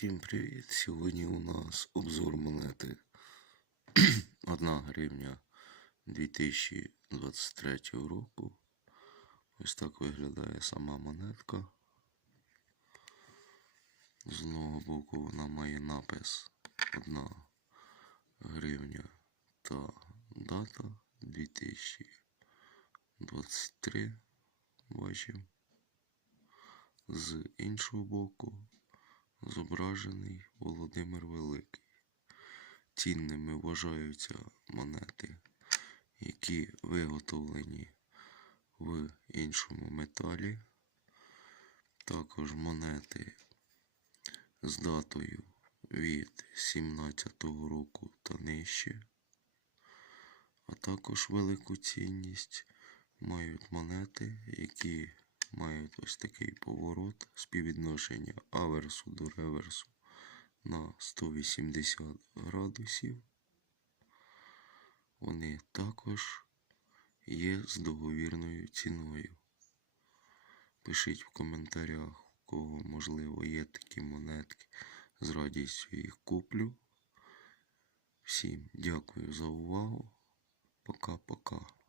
Всім привіт! Сьогодні у нас обзор монети 1 гривня 2023 року. Ось так виглядає сама монетка. З одного боку вона має напис 1 гривня та дата 2023. Бачимо. З іншого боку зображений Володимир Великий. Цінними вважаються монети, які виготовлені в іншому металі. Також монети з датою від 17-го року та нижче. А також велику цінність мають монети, які мають ось такий поворот співвідношення аверсу до реверсу на 180 градусів. Вони також є з договірною ціною. Пишіть в коментарях, у кого можливо є такі монетки. З радістю їх куплю. Всім дякую за увагу. Пока-пока.